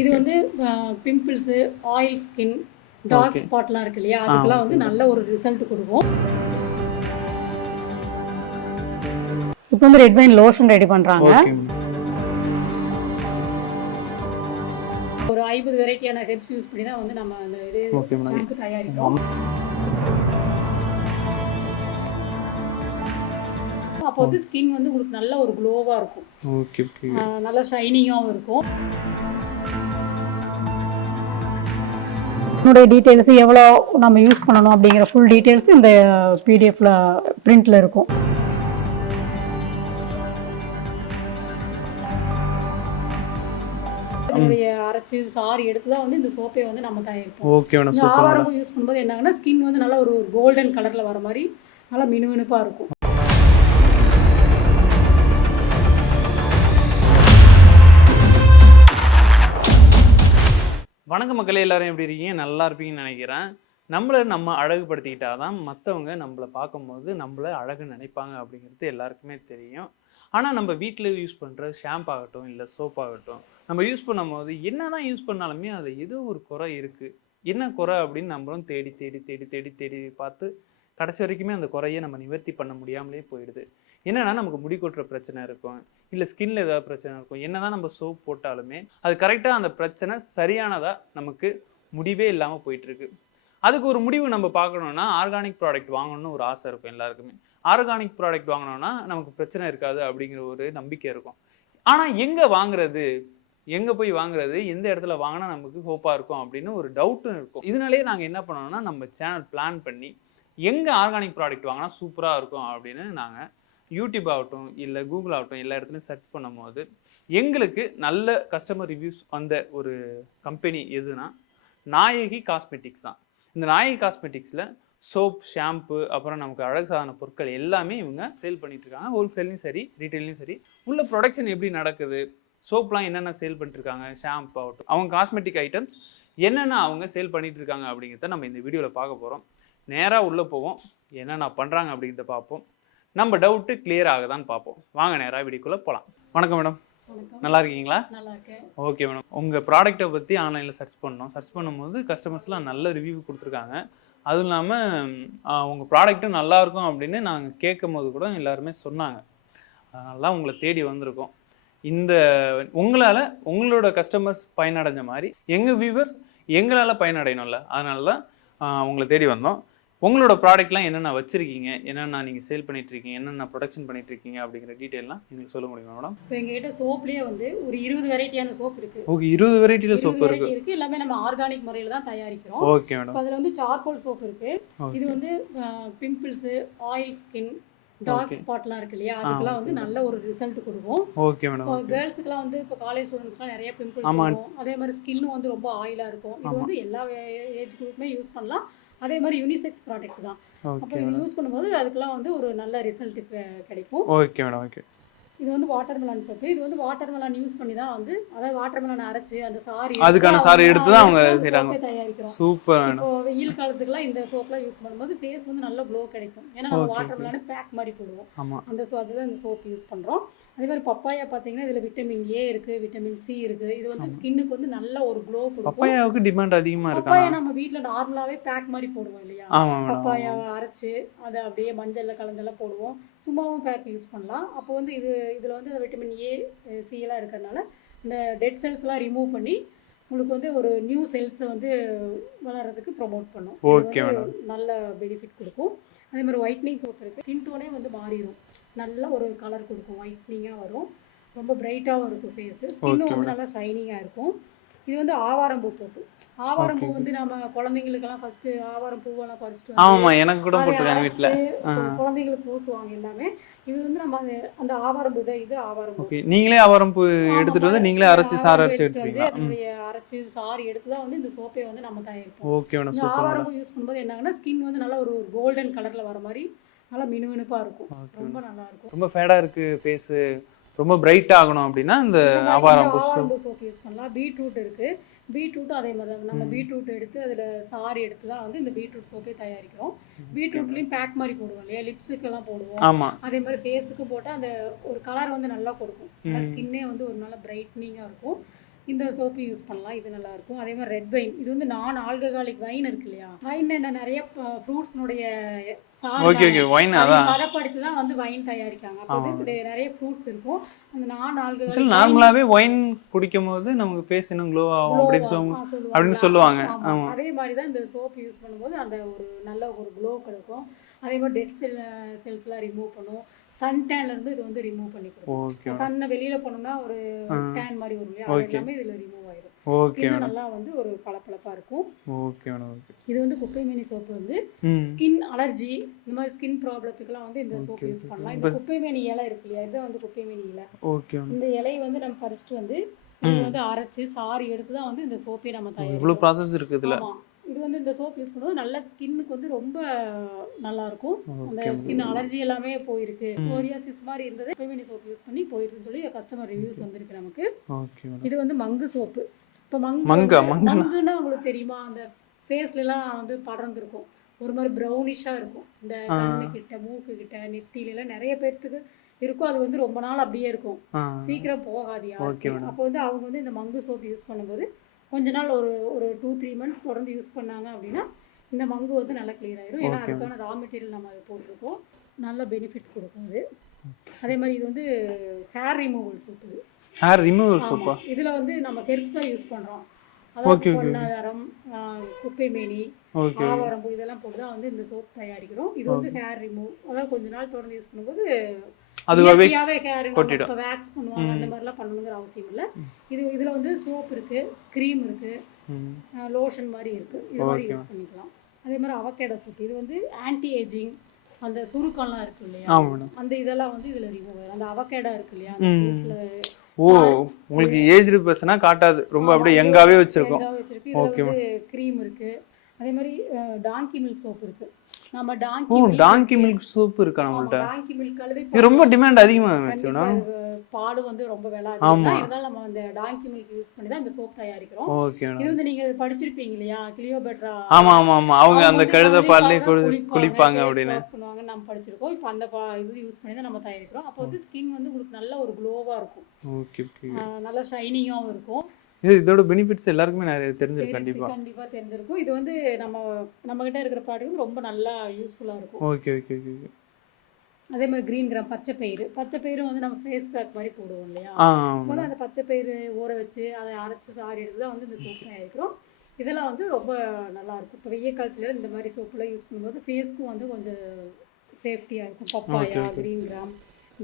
இது வந்து pimples, oil skin, dark ஸ்பாட்லாம் இருக்கு இல்லையா, அதுக்கெல்லாம் வந்து நல்ல ஒரு ரிசல்ட் கொடுக்கும். இப்போ வந்து ரெட் வைன் லோஷன் ரெடி பண்றாங்க. ஒரு 50 வெரைட்டியான ஹெர்ப்ஸ் யூஸ் பண்ணி தான் வந்து நம்ம அந்த இது ஷாம்பு தயாரிக்கிறோம். அப்போ வந்து ஸ்கின் வந்து உங்களுக்கு நல்ல ஒரு க்ளோவா இருக்கும். Okay okay. நல்ல ஷைனிங்காவும் இருக்கும். என்னோட டீடைல்ஸ் எவ்வளோ நம்ம யூஸ் பண்ணணும் அப்படிங்கிற ஃபுல் டீடைல்ஸ் இந்த பிடிஎஃப்ல பிரிண்ட்ல இருக்கும். அரைச்சி சாரி எடுத்து தான் வந்து இந்த சோப்பை வந்து நம்ம தயாரிப்போம். Okay madam. ஆவாரம்பூ யூஸ் பண்ணும்போது என்னாங்கன்னா ஸ்கின் வந்து நல்லா ஒரு கோல்டன் கலர்ல வர மாதிரி நல்லா மினுமினுப்பா இருக்கும். வணக்கம் மக்களே, எல்லாரும் எப்படி இருக்கீங்க? நல்லா இருப்பீங்கன்னு நினைக்கிறேன். நம்ம அழகுபடுத்திக்கிட்டா தான் மற்றவங்க நம்மளை பார்க்கும்போது நம்மளை அழகு நினைப்பாங்க அப்படிங்கிறது எல்லாருக்குமே தெரியும். ஆனால் நம்ம வீட்டில் யூஸ் பண்ணுற ஷாம்பு ஆகட்டும் இல்லை சோப் ஆகட்டும், நம்ம யூஸ் பண்ணும்போது என்ன தான் யூஸ் பண்ணாலுமே அது ஏதோ ஒரு குறை இருக்குது. என்ன குறை அப்படின்னு நம்மளும் தேடி தேடி தேடி தேடி தேடி பார்த்து கடைசி வரைக்குமே அந்த குறையை நம்ம நிவர்த்தி பண்ண முடியாமலே போயிடுது. என்னன்னா நமக்கு முடி கொட்டுற பிரச்சனை இருக்கும், இல்லை ஸ்கின்ல ஏதாவது பிரச்சனை இருக்கும். என்னதான் நம்ம சோப் போட்டாலுமே அது கரெக்டாக அந்த பிரச்சனை சரியானதா நமக்கு முடிவே இல்லாமல் போயிட்டு இருக்கு. அதுக்கு ஒரு முடிவு நம்ம பார்க்கணும்னா ஆர்கானிக் ப்ராடக்ட் வாங்கணும்னு ஒரு ஆசை இருக்கும் எல்லாருக்குமே. ஆர்கானிக் ப்ராடக்ட் வாங்கினோம்னா நமக்கு பிரச்சனை இருக்காது அப்படிங்கிற ஒரு நம்பிக்கை இருக்கும். ஆனால் எங்கே வாங்குறது, எங்கே போய் வாங்குறது, எந்த இடத்துல வாங்கினா நமக்கு ஹோப்பாக இருக்கும் அப்படின்னு ஒரு டவுட்டும் இருக்கும். இதனாலேயே நாங்கள் என்ன பண்ணோம்னா நம்ம சேனல் பிளான் பண்ணி எங்கே ஆர்கானிக் ப்ராடக்ட் வாங்கினா சூப்பராக இருக்கும் அப்படின்னு நாங்கள் யூடியூப் ஆகட்டும் இல்லை கூகுள் ஆகட்டும் எல்லா இடத்துலையும் சர்ச் பண்ணும் போது எங்களுக்கு நல்ல கஸ்டமர் ரிவ்யூஸ் வந்த ஒரு கம்பெனி எதுனா நாயகி காஸ்மெட்டிக்ஸ் தான். இந்த நாயகி காஸ்மெட்டிக்ஸில் சோப், ஷாம்பு, அப்புறம் நமக்கு அழகு சாதன பொருட்கள் எல்லாமே இவங்க சேல் பண்ணிட்டு இருக்காங்க. ஹோல்சேல்லையும் சரி ரீட்டைல்லையும் சரி. உள்ள ப்ரொடக்ஷன் எப்படி நடக்குது, சோப்லாம் என்னென்ன சேல் பண்ணிட்டு இருக்காங்க, ஷாம்பு ஆகட்டும், அவங்க காஸ்மெட்டிக் ஐட்டம்ஸ் என்னென்ன அவங்க சேல் பண்ணிட்டு இருக்காங்க அப்படிங்கிறத நம்ம இந்த வீடியோவில் பார்க்க போகிறோம். நேராக உள்ளே போவோம், என்னென்ன பண்ணுறாங்க அப்படிங்கிறத பார்ப்போம். நம்ம டவுட்டு கிளியர் ஆகுதான்னு பார்ப்போம். வாங்க நேராக வீடியோக்குள்ளே போகலாம். வணக்கம் மேடம், நல்லா இருக்கீங்களா? நல்லா இருக்கேன். ஓகே மேடம், உங்கள் ப்ராடக்ட்டை பற்றி ஆன்லைனில் சர்ச் பண்ணோம். சர்ச் பண்ணும்போது கஸ்டமர்ஸ்லாம் நல்ல ரிவ்யூ கொடுத்துருக்காங்க. அதுவும் இல்லாமல் உங்கள் ப்ராடக்ட்டும் நல்லாயிருக்கும் அப்படின்னு நாங்கள் கேட்கும் போது கூட எல்லாருமே சொன்னாங்க. அதனால தான் உங்களை தேடி வந்திருக்கோம். இந்த உங்களால் உங்களோட கஸ்டமர்ஸ் பயனடைஞ்ச மாதிரி எங்கள் வியூவர்ஸ் எங்களால் பயனடையணும்ல, அதனால தான் உங்களை தேடி வந்தோம். உங்களோட ப்ராடக்ட்லாம் என்னென்ன வச்சிருக்கீங்க, என்னென்ன நீங்கள் சேல் பண்ணிட்டு இருக்கீங்க, என்னென்ன ப்ரொடக்ஷன் பண்ணிட்டு இருக்கீங்க அப்படிங்கிற டீட்டெயிலாம் எனக்கு சொல்ல முடியுமா மேடம்? இப்போ எங்ககிட்ட சோப்லேயே வந்து ஒரு 20 வெரைட்டியான சோப் இருக்கு. ஓகே, 20 வெரைட்டியில் சோப் இருக்கு. எல்லாமே நம்ம ஆர்கானிக் முறையில் தான் தயாரிக்கிறோம். Okay madam. அதில் வந்து சார்கோல் சோப் இருக்கு. இது வந்து பிம்பிள்ஸ், ஆயில் ஸ்கின், டார்க் ஸ்பாட்லாம் இருக்கு இல்லையா, அதுக்கெல்லாம் வந்து நல்ல ஒரு ரிசல்ட் கொடுக்கும். Okay madam. இப்போ கேர்ள்ஸுக்குலாம் வந்து இப்போ காலேஜ் ஸ்டூடெண்ட்ஸ்க்குலாம் நிறைய பிம்பிள்ஸ் இருக்கும். அதே மாதிரி ஸ்கின்னும் வந்து ரொம்ப ஆயிலாக இருக்கும். இது வந்து எல்லா ஏஜ் குரூப்புமே யூஸ் பண்ணலாம். அதே மாதிரி யூனிசெக்ஸ் ப்ராடக்ட் தான். அப்போ இது யூஸ் பண்ணும்போது அதுக்கெல்லாம் வந்து ஒரு நல்ல ரிசல்ட் கிடைக்கும். Okay madam. ஓகே, இது வந்து வாட்டர்மெலன் சோப்பு. இது வந்து வாட்டர்மெலன் யூஸ் பண்ணி தான் வந்து, அதாவது வாட்டர்மெலன் அரைச்சு அந்த சாரி அதுக்கான சாரி எடுத்து தான் அவங்க செய்றாங்க. தயாரிக்கிறோம். சூப்பர். இப்போ வெயில் காலத்துக்குலாம் இந்த சோப்லாம் யூஸ் பண்ணும்போது ஃபேஸ் வந்து நல்ல க்ளோ கிடைக்கும். ஏன்னா நம்ம வாட்டர்மெலன் பேக் மாதிரி போடுவோம். அதுதான் இந்த சோப் யூஸ் பண்ணுறோம். அதே மாதிரி பப்பாயா பார்த்தீங்கன்னா இதில் விட்டமின் ஏ இருக்குது, விட்டமின் சி இருக்குது. இது வந்து ஸ்கின்னுக்கு வந்து நல்ல ஒரு க்ளோ கொடுக்கும். பப்பாயாவுக்கு டிமாண்ட் அதிகமாக இருக்கு. பப்பாயா நம்ம வீட்டில் நார்மலாகவே பேக் மாதிரி போடுவோம் இல்லையா, பப்பாயாவை அரைச்சு அதை அப்படியே மஞ்சளில் கலந்தெல்லாம் போடுவோம். சும்மாவும் பேக் யூஸ் பண்ணலாம். அப்போ வந்து இதில் வந்து விட்டமின் ஏ, சி எல்லாம் இருக்கிறதுனால இந்த டெட் செல்ஸ்லாம் ரிமூவ் பண்ணி உங்களுக்கு வந்து ஒரு நியூ செல்ஸை வந்து வளர்கிறதுக்கு ப்ரொமோட் பண்ணும். ஓகே, நல்ல பெனிஃபிட் கொடுக்கும். அதே மாதிரி ஒயிட்னிங் சோப் இருக்குது. ஸ்கின் டோனே வந்து மாறிடும், நல்ல ஒரு கலர் கொடுக்கும், ஒயிட்னிங்காக வரும், ரொம்ப பிரைட்டாகவும் இருக்கும் ஃபேஸு. ஸ்கின்னும் வந்து நல்லா ஷைனிங்காக இருக்கும். இது வந்து ஆவாரம்பூ சோப்பு. ஆவாரம்பூ வந்து நம்ம குழந்தைங்களுக்கெல்லாம் ஃபர்ஸ்ட் ஆவாரம் பூவெல்லாம் பறிச்சுட்டு எனக்கு கூட போட்டுருக்காங்க வீட்டில், குழந்தைங்களுக்கு பூசுவாங்க எல்லாமே. இது வந்து நம்ம அந்த ஆவாரம்பூ தான். இது ஆவாரம்பூ. நீங்களே ஆவாரம்பூ எடுத்துட்டு வந்து நீங்களே அரைச்சு சாறு அரைச்சு எடுத்துப்பீங்க. அரைச்சு சாறு எடுத்து தான் வந்து இந்த சோப்பை வந்து நம்ம தயாரிப்போம். Okay madam. ஆவாரம்பூ யூஸ் பண்ணும்போது என்னாங்கன்னா ஸ்கின் வந்து நல்லா ஒரு கோல்டன் கலர்ல வர மாதிரி நல்லா மினுமினுப்பா இருக்கும். ரொம்ப நல்லா இருக்கும். ரொம்ப ஃபேடா இருக்கு ஃபேஸ், ரொம்ப பிரைட் ஆகணும் அப்படின்னா இந்த ஆவாரம்பூ சோப் யூஸ் பண்ணலாம். பீட்ரூட் இருக்கு. பீட்ரூட்டும் அதே மாதிரி தான். நம்ம பீட்ரூட் எடுத்து அதில் சாறு எடுத்து தான் வந்து இந்த பீட்ரூட் சோப்பே தயாரிக்கிறோம். பீட்ரூட்லேயும் பேக் மாதிரி போடுவோம் இல்லையா, லிப்ஸுக்கெல்லாம் போடுவோம். அதே மாதிரி ஃபேஸுக்கு போட்டால் அந்த ஒரு கலர் வந்து நல்லா கொடுக்கும். ஸ்கின்னே வந்து ஒரு நல்ல பிரைட்னிங்காக இருக்கும். இந்த சோப்பு யூஸ் பண்ணலாம். இது நல்லா இருக்கும். அதே மாதிரி ரெட் வைன், இது வந்து நான் ஆல்கஹாலிக் வைன் இருக்கு இல்லையா, வைன் என்ன நிறைய ஃப்ரூட்ஸ்னுடைய ஓகே வைன் அதான் பதப்படுத்தி தான் வந்து வைன் தயாரிக்காங்க. அப்போ வந்து நிறைய ஃப்ரூட்ஸ் இருக்கும். அந்த நான் ஆல்கஹாலிக் நார்மலாவே ஒயின் குடிக்கும் போது நமக்கு ஃபேஸ் இன்னும் க்ளோ ஆகும் அப்படின்னு சொல்லுவாங்க. அதே மாதிரி தான் இந்த சோப் யூஸ் பண்ணும்போது அந்த ஒரு நல்ல ஒரு க்ளோ கிடைக்கும். அதே மாதிரி டெட் செல்ஸ்லாம் ரிமூவ் பண்ணும். சன் டேன்ல இருந்து இது வந்து ரிமூவ் பண்ணி கொடுக்கும். சன்னை வெளியில போனோம்னா ஒரு டேன் மாதிரி வரும் இல்லையா, அது எல்லாமே இதுல ரிமூவ் ஆயிடும். ஸ்கின் நல்லா வந்து ஒரு பளபளப்பா இருக்கும். Okay madam. இது வந்து குப்பைமேனி சோப்பு வந்து ஸ்கின் அலர்ஜி இந்த மாதிரி ஸ்கின் ப்ராப்ளத்துக்குலாம் வந்து இந்த சோப் யூஸ் பண்ணலாம். இந்த குப்பைமேனி இலை இருக்கு இல்லையா, இது வந்து குப்பைமேனி இலை. ஓகே. இந்த இலையை வந்து நம்ம ஃபர்ஸ்ட் வந்து இது வந்து அரைச்சு சாறு எடுத்து தான் வந்து இந்த சோப்பை நம்ம தயாரிக்கிறோம். இவ்வளவு ப்ராசஸ் இருக்கு இதுல. இது வந்து இந்த சோப் யூஸ் பண்ணும்போது நல்ல ஸ்கின்னுக்கு வந்து ரொம்ப நல்லா இருக்கும். அந்த ஸ்கின் அலர்ஜி எல்லாமே போயிருக்கு. சோரியாசிஸ் மாதிரி இருந்தது குப்பைமேனி சோப் யூஸ் பண்ணி போயிருக்குன்னு சொல்லி கஸ்டமர் ரிவ்யூஸ் வந்திருக்கு நமக்கு. இது வந்து மங்கு சோப்பு. இப்போ மங்குன்னா உங்களுக்கு தெரியுமா, அந்த ஃபேஸ்ல எல்லாம் வந்து படர்ந்துருக்கும், ஒரு மாதிரி ப்ரௌனிஷா இருக்கும். இந்த கண்ணு கிட்ட மூக்கு கிட்ட நெத்தியில எல்லாம் நிறைய பேர்த்துக்கு இருக்கும். அது வந்து ரொம்ப நாள் அப்படியே இருக்கும், சீக்கிரம் போகாது. அப்போ வந்து அவங்க வந்து இந்த மங்கு சோப் யூஸ் பண்ணும்போது கொஞ்ச நாள் ஒரு 2-3 months தொடர்ந்து யூஸ் பண்ணாங்க அப்படின்னா இந்த மங்கு வந்து நல்லா கிளியர் ஆயிடும். ஏன்னா அதுக்கான ரா மெட்டீரியல் நம்ம அதை போட்டிருக்கோம், நல்ல பெனிஃபிட் கொடுக்கும் அது. அதே மாதிரி இது வந்து hair removal soap. Hair removal சோப்பா? இதுல வந்து நம்ம கெர்ப்ஸா யூஸ் பண்றோம். அதாவது பொன்னாதாரம், குப்பைமேனி, ஆவாரம்பூ இதெல்லாம் போட்டு தான் வந்து இந்த சோப் தயாரிக்கிறோம். இது வந்து ஹேர் ரிமூவ், அதாவது கொஞ்ச நாள் தொடர்ந்து யூஸ் பண்ணும்போது அதுவாகவே ஹேர் இப்போ வேக்ஸ் பண்ணுவாங்க அந்த மாதிரிலாம் பண்ணணுங்கிற அவசியம் இல்லை. இதுல வந்து சோப் இருக்கு, க்ரீம் இருக்கு, லோஷன் மாதிரி இருக்கு, இது மாதிரி யூஸ் பண்ணிக்கலாம். அதே மாதிரி அவகேடோ சோப், இது வந்து ஆன்டி ஏஜிங், அந்த சுருக்கம்லாம் இருக்கு இல்லையா, அந்த இதெல்லாம் வந்து இதுல ரிமூவ் ஆயிடும். அந்த அவகேடோ இருக்கு இல்லையா, உங்களுக்கு ஏஜ்டு பர்சனா காட்டாது, ரொம்ப அப்படியே யங்காவே வச்சிருக்கோம். ஓகே. க்ரீம் இருக்கு. அதே மாதிரி டாங்கி மில்க் சோப் இருக்கு. நம்ம டாங்கி மில்க் சோப் இருக்கா நம்மள்ட்ட? டாங்கி மில்க் அளவு இது ரொம்ப டிமாண்ட் அதிகமா இருந்துச்சுனா, பால் வந்து ரொம்ப விலை அதிகமா இருந்தால நம்ம அந்த டாங்கி மில்க் யூஸ் பண்ணி தான் இந்த சோப் தயாரிக்கிறோம். இது வந்து நீங்க படிச்சிருப்பீங்க இல்லையா, கிளியோபெட்ரா. ஆமா அவங்க அந்த கழுதை பால்லே குளிப்பாங்க அப்படின்னு பண்ணுவாங்க, நம்ம படிச்சிருக்கோம். இப்போ அந்த இது யூஸ் பண்ணி தான் நம்ம தயாரிக்கிறோம். அப்போ வந்து ஸ்கின் வந்து உங்களுக்கு நல்ல ஒரு க்ளோவா இருக்கும். நல்ல ஷைனிங்காவும் இருக்கும். இதோட பெனிஃபிட்ஸ் எல்லாருக்குமே நிறைய தெரிஞ்சிருக்கு. கண்டிப்பா தெரிஞ்சிருக்கும். இது வந்து நம்ம கிட்ட இருக்கிற ப்ராடக்ட் வந்து ரொம்ப நல்லா யூஸ்ஃபுல்லா இருக்கும். ஓகே. அதே மாதிரி கிரீன் கிராம், பச்சை பயிறு வந்து நம்ம ஃபேஸ் பேக் மாதிரி போடுவோம் இல்லையா, வந்து அந்த பச்சை பயிறு ஊற வச்சு அதை அரைச்சு சாறு எடுத்து தான் வந்து இந்த சோப் தயாரிக்கிறோம். இதெல்லாம் வந்து ரொம்ப நல்லா இருக்கும். இப்போ வெய்ய காலத்துல இந்த மாதிரி சோப்புலாம் யூஸ் பண்ணும்போது ஃபேஸ்க்கும் வந்து கொஞ்சம் சேஃப்டியா இருக்கும். Papaya, green gram,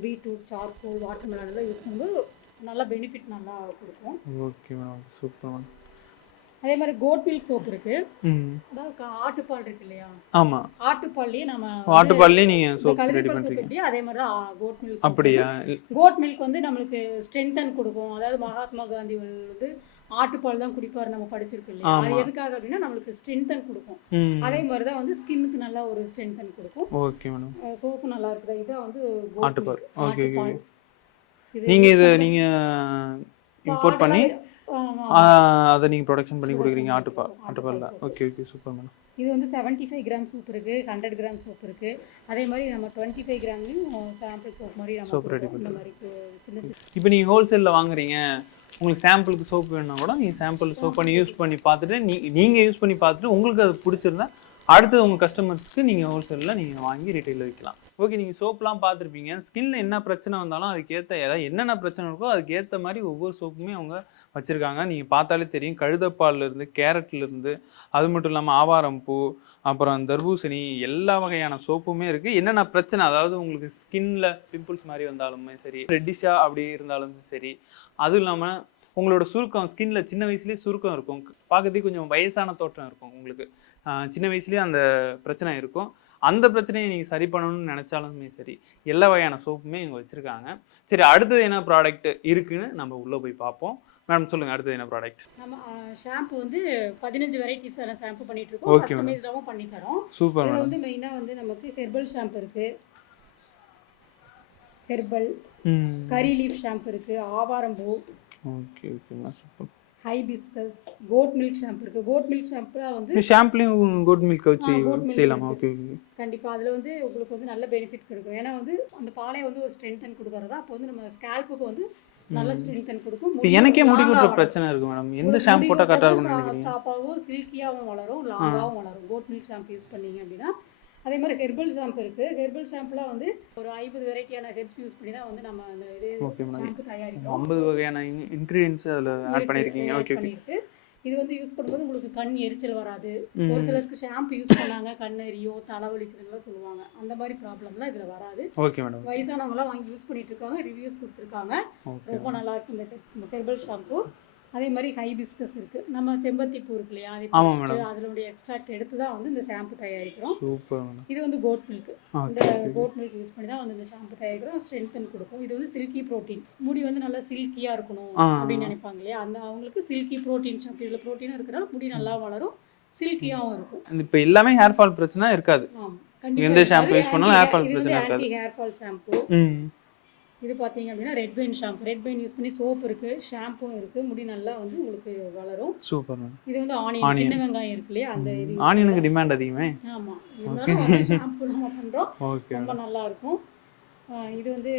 beetroot, charcoal, watermelon எல்லாம் யூஸ் பண்ணும்போது நல்ல பெனிஃபிட் நல்லா கொடுக்கும். Okay madam, super madam. அதே மாதிரி கோட் மில்க் சோப் இருக்கு. அதாவது ஆட்டுப்பால் இருக்கு இல்லையா, ஆமா, ஆட்டுப்பால்லயே நீங்க சோப் ரெடி பண்றீங்க. அதே மாதிரி தான் கோட் மில்க். அப்படியே கோட் மில்க் வந்து நமக்கு ஸ்ட்ரென்தன் கொடுக்கும். அதாவது மகாத்மா காந்தி வந்து ஆட்டுப்பால் தான் குடிப்பாரு, நம்ம படிச்சிருக்கு இல்லையா, அது எதுக்காக அப்படின்னா நம்மளுக்கு ஸ்ட்ரென்தன் கொடுக்கும். அதே மாதிரி தான் வந்து ஸ்கின்னுக்கு நல்லா ஒரு ஸ்ட்ரென்தன் கொடுக்கும். Okay madam. சோப்பு நல்லா இருக்குது. இதான் வந்து ஆட்டுப்பால். ஓகே. நீங்க இம்போர்ட் பண்ணி அதை நீங்க ப்ரொடக்ஷன் பண்ணி கொடுக்குறீங்க ஆட்டுப்பால்ல. Okay super madam. இது வந்து 75 கிராம் சோப் இருக்கு, 100 கிராம் சோப் இருக்கு. அதே மாதிரி நம்ம 25 கிராம்லயும் சாம்பிள் சோப் மாதிரி நம்ம சோப் ரெடி பண்ணி மாதிரி சின்ன. இப்போ நீங்க ஹோல்சேல்ல வாங்குறீங்க, உங்களுக்கு சாம்பிளுக்கு சோப் வேணும்னா கூட நீங்க சாம்பிள் சோப் பண்ணி யூஸ் பண்ணி பார்த்துட்டு நீங்க யூஸ் பண்ணி பார்த்துட்டு உங்களுக்கு அது பிடிச்சிருந்தா அடுத்து உங்கள் கஸ்டமர்ஸ்க்கு நீங்கள் ஹோல்சேலில் நீங்கள் வாங்கி ரீட்டைலில் விற்கலாம். ஓகே, நீங்கள் சோப்லாம் பார்த்துருப்பீங்க. ஸ்கின்ல என்ன பிரச்சனை வந்தாலும் அதுக்கேற்ற ஏதாவது என்னென்ன பிரச்சனை இருக்கோ அதுக்கேற்ற மாதிரி ஒவ்வொரு சோப்புமே அவங்க வச்சுருக்காங்க. நீங்கள் பார்த்தாலே தெரியும். கழுதப்பால்லேருந்து, கேரட்லேருந்து, அது மட்டும் இல்லாமல் ஆவாரம்பூ, அப்புறம் தர்பூசணி, எல்லா வகையான சோப்புமே இருக்குது. என்னென்ன பிரச்சனை, அதாவது உங்களுக்கு ஸ்கின்ல பிம்பிள்ஸ் மாதிரி வந்தாலுமே சரி, ரெட்டிஷாக அப்படி இருந்தாலும் சரி, அதுவும் இல்லாமல் உங்களோட சுருக்கம், ஸ்கின்ல சின்ன வயசுலேயே சுருக்கம் இருக்கும், பார்க்கறதுக்கு கொஞ்சம் வயசான தோற்றம் இருக்கும், உங்களுக்கு சின்ன வயசுலேயே அந்த பிரச்சனை இருக்கும். அந்த பிரச்சனையை நீங்கள் சரி பண்ணணும்னு நினச்சாலுமே சரி, எல்லா வகையான சோப்புமே இங்கே வச்சுருக்காங்க. சரி, அடுத்தது என்ன ப்ராடக்ட் இருக்குன்னு நம்ம உள்ளே போய் பார்ப்போம். மேடம் சொல்லுங்கள், அடுத்தது என்ன ப்ராடக்ட்? நம்ம ஷாம்பு வந்து 15 வெரைட்டிஸான ஷாம்பு பண்ணிட்டு இருக்கோம். கஸ்டமைஸ்டாவும் பண்ணி தரோம். சூப்பர். இதுல வந்து மெயினா வந்து நமக்கு ஹெர்பல் ஷாம்பு இருக்கு, ஹெர்பல் கரி லீஃப் ஷாம்பு இருக்கு, ஆவாரம்பூ, okay super, hibiscus, goat milk shampoo இருக்கு. கோட் மில்க் ஷாம்புல வந்து ஷாம்புலயும் கோட் மில்க் வச்சு செய்யலாமா? ஓகே. கண்டிப்பா அதுல வந்து உங்களுக்கு வந்து நல்ல பெனிஃபிட் கிடைக்கும். ஏன்னா வந்து அந்த பாலை வந்து ஒரு ஸ்ட்ரென்தன் கொடுக்கறதா. அப்போ வந்து நம்ம ஸ்கேல்புக்கு வந்து நல்ல ஸ்ட்ரென்தன் கொடுக்கும். இப்போ எனக்கே முடி கொட்டுற பிரச்சனை இருக்கு மேடம், எந்த ஷாம்பு போட்டால் கரெக்டாக இருக்கும்னு நினைக்கிறீங்க? ஸ்டாப் ஆகும், சில்கியாகவும் வளரும், லாங்காகவும் வளரும். கோட் மில்க் ஷாம்பு யூஸ் பண்ணீங்க அப்படின்னா. அதே மாதிரி ஹெர்பல் ஷாம்பு இருக்குது. ஹெர்பல் ஷாம்புலாம் வந்து ஒரு 50 வெரைட்டியான ஹெர்ப்ஸ் யூஸ் பண்ணி தான் வந்து நம்ம அந்த இது ஷாம்பு தயாரிக்கிறோம். 50 வகையான இன்க்ரீடியன்ஸ் அதில் ஆட் பண்ணியிருக்கீங்க. Okay okay. இது வந்து யூஸ் பண்ணும்போது உங்களுக்கு கண் எரிச்சல் வராது. ஒரு சிலருக்கு ஷாம்பு யூஸ் பண்ணாங்க கண் எரியும், தலைவலிக்குதுன்னு சொல்லுவாங்க. அந்த மாதிரி ப்ராப்ளம்லாம் இதில் வராது. Okay madam. வயசானவங்களாம் வாங்கி யூஸ் பண்ணிட்டு இருக்காங்க, ரிவ்யூஸ் கொடுத்துருக்காங்க. ரொம்ப நல்லா இருக்கு இந்த ஹெர்பல் ஷாம்பு. அதே மாதிரி ஹைபிஸ்கஸ் இருக்கு. நம்ம செம்பருத்தி பூ இருக்கு இல்லையா, அதனுடைய எக்ஸ்ட்ராக்ட் எடுத்து தான் வந்து இந்த ஷாம்பு தயாரிக்கிறோம். இது வந்து கோட் மில்க். இந்த கோட் மில்க் யூஸ் பண்ணி தான் வந்து இந்த ஷாம்பு தயாரிக்கிறோம். ஸ்ட்ரென்தன் கொடுக்கும். இது வந்து சில்கி ப்ரோட்டீன். முடி வந்து நல்லா சில்கியா இருக்கணும் அப்படின்னு நினைப்பாங்க இல்லையா, அந்த அவங்களுக்கு சில்கி ப்ரோட்டீன் ஷாம்பு. இதில் ப்ரோட்டீனும் இருக்கிறனால முடி நல்லா வளரும், சில்கியாகவும் இருக்கும். இப்போ எல்லாமே ஹேர் ஃபால் பிரச்சனை இருக்காது. எந்த ஷாம்பு யூஸ் பண்ணாலும் ஹேர் ஃபால் பிரச்சனை இருக்காது. Anti hair fall shampoo. இது பார்த்தீங்க அப்படின்னா red pain shampoo. Red pain use பண்ணி சோப் இருக்கு, ஷாம்பும் இருக்கு, முடி நல்லா வந்து உங்களுக்கு வளரும். சூப்பர். இது வந்து ஆனியன், சின்ன வெங்காயம் இருக்கு இல்லையா, அந்த இது ஆனியனுக்கு டிமாண்ட் அதிகமே. ஆமா, இதனால வந்து ஷாம்பு நம்ம பண்றோம். ரொம்ப நல்லா இருக்கும். இது வந்து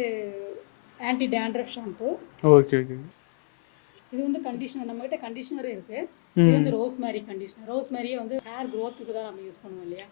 anti dandruff shampoo. Okay okay. இது வந்து கண்டிஷனர். நம்ம கிட்ட கண்டிஷனரும் இருக்கு. இது வந்து ரோஸ்மேரி கண்டிஷனர். ரோஸ்மேரியே வந்து ஹேர் க்ரோத்துக்கு தான் நம்ம யூஸ் பண்ணுவோம் இல்லையா,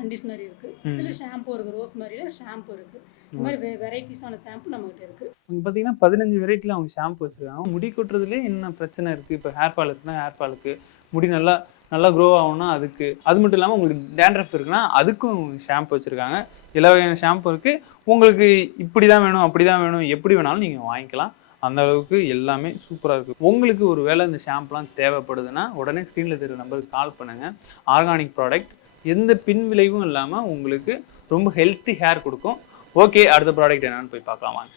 கண்டிஷனர் இருக்கு. இதுல ஷாம்பு இருக்கு, ரோஸ்மேரியில ஷாம்பு இருக்கு. இந்த மாதிரி வெரைட்டிஸான ஷாம்பு நம்மகிட்ட இருக்கு. பார்த்தீங்கன்னா 15 வெரைட்டியில் அவங்க ஷாம்பு வச்சுருக்காங்க. முடி கொட்டுறதுலேயே என்ன பிரச்சனை இருக்குது? இப்போ ஹேர் ஃபால் இருக்குன்னா ஹேர் ஃபாலுக்கு, முடி நல்லா க்ரோ ஆகும்னா அதுக்கு, அது மட்டும் இல்லாமல் உங்களுக்கு டேண்ட்ரஃப் இருக்குன்னா அதுக்கும் ஷாம்பு வச்சுருக்காங்க. எல்லா வகையான ஷாம்பு இருக்குது. உங்களுக்கு இப்படி தான் வேணும், அப்படி தான் வேணும், எப்படி வேணாலும் நீங்கள் வாங்கிக்கலாம். அந்த அளவுக்கு எல்லாமே சூப்பராக இருக்குது. உங்களுக்கு ஒரு வேளை இந்த ஷாம்புலாம் தேவைப்படுதுன்னா உடனே ஸ்க்ரீனில் தெரியுற நம்பருக்கு கால் பண்ணுங்கள். ஆர்கானிக் ப்ராடக்ட், எந்த பின் விளைவும் இல்லாமல் உங்களுக்கு ரொம்ப ஹெல்த்தி ஹேர் கொடுக்கும். ஓகே, அடுத்த ப்ராடக்ட் என்னன்னு போய் பார்க்கலாம் வாங்க.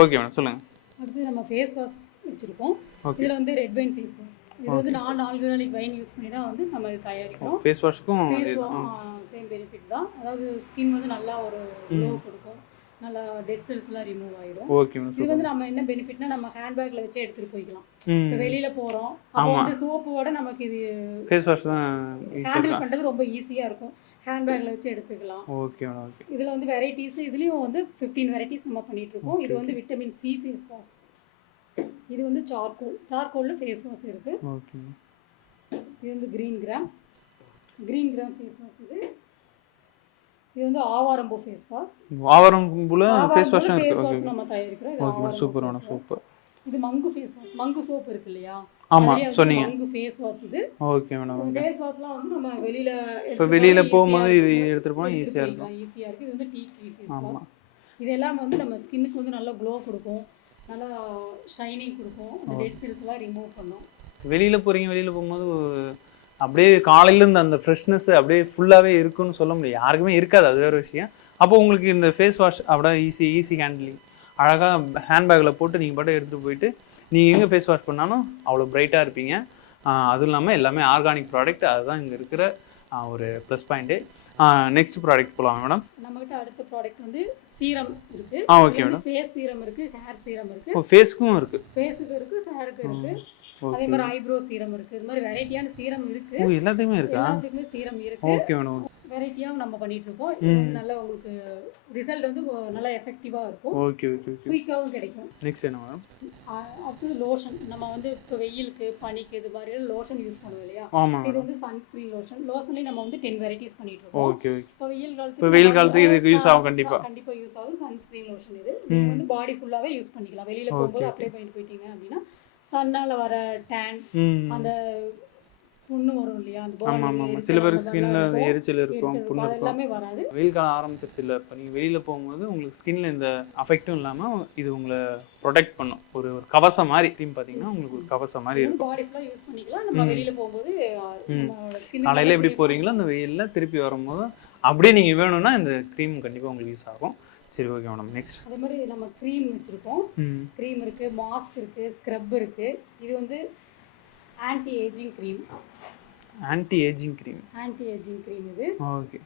ஓகே மேடம், சொல்லுங்கள். அடுத்து நம்ம ஃபேஸ் வாஷ் வச்சுருக்கோம். இதில் வந்து ரெட் வைன் ஃபேஸ் வாஷ். இது வந்து 4 ஆர்கானிக் வைன் யூஸ் பண்ணி தான் வந்து நம்ம தயாரிக்கிறோம். ஃபேஸ் வாஷ்க்கும் சேம் பெனிஃபிட் தான். அதாவது ஸ்கின் வந்து நல்லா ஒரு க்ளோ கொடுக்கும், நல்லா டெட் செல்ஸ்லாம் ரிமூவ் ஆயிடும். Okay ma'am. இது வந்து நம்ம என்ன பெனிஃபிட்னா, நம்ம ஹேண்ட்பேக்ல வச்சு எடுத்துட்டு போய்க்கலாம். இப்போ வெளியில போறோம், அப்போ வந்து சோப்போட நமக்கு இது ஃபேஸ் வாஷ் தான் ஹேண்டில் பண்றது ரொம்ப ஈஸியா இருக்கும். ஹேண்ட்பேக்ல வச்சு எடுத்துக்கலாம். Okay ma'am. ஓகே. இதுல வந்து வெரைட்டிஸ், இதுலயும் வந்து 15 வெரைட்டிஸ் நம்ம பண்ணிட்டு இருக்கோம். இது வந்து விட்டமின் சி ஃபேஸ் வாஷ். இது வந்து சார்கோல்ல ஃபேஸ் வாஷ் இருக்கு. ஓகே. இது வந்து கிரீன் கிராம் ஃபேஸ் வாஷ். இது வந்து ஆவாரம்பூ ஃபேஸ் வாஷ். ஆவாரம்பூல ஃபேஸ் வாஷ் இருக்கு. ஃபேஸ் வாஷ் நம்ம தயாரிக்கிறோம். Okay, super madam, super. இது மங்கு ஃபேஸ் வாஷ். மங்கு சோப் இருக்கு இல்லையா, ஆமா சொன்னீங்க. மங்கு ஃபேஸ் வாஷ் இது. Okay madam. ஃபேஸ் வாஷ்லாம் வந்து நம்ம வெளியில போகும்போது இது எடுத்துட்டு போனா ஈஸியா இருக்கும். இது வந்து டீ ட்ரீ ஃபேஸ் வாஷ். இதெல்லாம் வந்து நம்ம ஸ்கின்னுக்கு வந்து நல்ல க்ளோ கொடுக்கும், நல்லா ஷைனிங் கொடுக்கும், அந்த டெட் செல்ஸ்லாம் ரிமூவ் பண்ணும். வெளியில போகும்போது அப்படியே காலையிலேருந்து அந்த ஃப்ரெஷ்னஸ் அப்படியே ஃபுல்லாகவே இருக்குன்னு சொல்ல முடியாது, யாருக்குமே இருக்காது, அது வேறு விஷயம். அப்போ உங்களுக்கு இந்த ஃபேஸ் வாஷ் அப்படியே ஈஸி ஹேண்ட்லிங், அழகாக ஹேண்ட்பேக்கில் போட்டு நீங்கள் பாட்டு எடுத்துகிட்டு போயிட்டு நீங்கள் எங்கே ஃபேஸ் வாஷ் பண்ணாலும் அவ்வளோ பிரைட்டாக இருப்பீங்க. அதுவும் இல்லாமல் எல்லாமே ஆர்கானிக் ப்ராடக்ட், அதுதான் இங்கே இருக்கிற ஒரு ப்ளஸ் பாயிண்ட்டு. நெக்ஸ்ட் ப்ராடக்ட் போகலாம் மேடம். நம்மகிட்ட அடுத்த ப்ராடக்ட் வந்து சீரம் இருக்குது. Okay madam. ஃபேஸ் சீரம் இருக்குது, ஹேர் சீரம் இருக்குது. ஃபேஸ்க்கும் இருக்குது, ஃபேஸுக்கு இருக்குது, ஹேருக்கு இருக்குது. அதே மாதிரி ஐப்ரோ சீரம் இருக்கு. இது மாதிரி வெரைட்டியான சீரம் இருக்கு. எல்லாத்துக்குமே இருக்கா? எல்லாத்துக்குமே சீரம் இருக்கு. Okay madam. வெரைட்டியாக நம்ம பண்ணிட்டு இருக்கோம். நல்ல உங்களுக்கு ரிசல்ட் வந்து நல்லா எஃபெக்டிவா இருக்கும். Okay okay okay. குயிக்காவும் கிடைக்கும். நெக்ஸ்ட் என்ன மேடம்? அடுத்து லோஷன். நம்ம வந்து இப்போ வெயிலுக்கு, பனிக்கு இது மாதிரி லோஷன் யூஸ் பண்ணுவோம் இல்லையா, இது வந்து சன்ஸ்கிரீன் லோஷன். லோஷன்லயே நம்ம வந்து 10 வெரைட்டிஸ் பண்ணிட்டு இருக்கோம். Okay okay. இப்போ வெயில் காலத்துக்கு இதுக்கு யூஸ் ஆகும். கண்டிப்பா யூஸ் ஆகும். சன்ஸ்கிரீன் லோஷன் இது நீங்க வந்து பாடி ஃபுல்லாவே யூஸ் பண்ணிக்கலாம். வெளியில போகும்போது அப்ளை பண்ணிட்டு போயிட்டீங்க அப்படின்னா சன்னால வர டேன், அந்த புண்ணு வரும் இல்லையா, அந்த சில பேருக்கு ஸ்கின்ல எரிச்சல் இருக்கும், புண்ணு இருக்கும், எல்லாமே வராது. வெயில் காலம் ஆரம்பிச்சிருச்சு இல்லை, இப்போ நீங்கள் வெளியில் போகும்போது உங்களுக்கு ஸ்கின்ல இந்த அஃபெக்டும் இல்லாமல் இது உங்களை ப்ரொடெக்ட் பண்ணும். ஒரு கவசம் மாதிரி க்ரீம் பார்த்தீங்கன்னா உங்களுக்கு ஒரு கவசம் மாதிரி இருக்கும். பாடி ஃபுல்லாக யூஸ் பண்ணிக்கலாம். நம்ம வெளியில் போகும்போது காலையில் எப்படி போகிறீங்களோ அந்த வெயிலில் திருப்பி வரும்போது அப்படியே நீங்கள் வேணும்னா இந்த க்ரீம் கண்டிப்பாக உங்களுக்கு யூஸ் ஆகும். சரி, ஓகே மேடம். நெக்ஸ்ட் அதே மாதிரி நம்ம க்ரீம் வச்சுருக்கோம். க்ரீம் இருக்குது, மாஸ்க் இருக்குது, ஸ்க்ரப் இருக்குது. இது வந்து anti ageing cream. Anti ageing cream இது. ஓகே.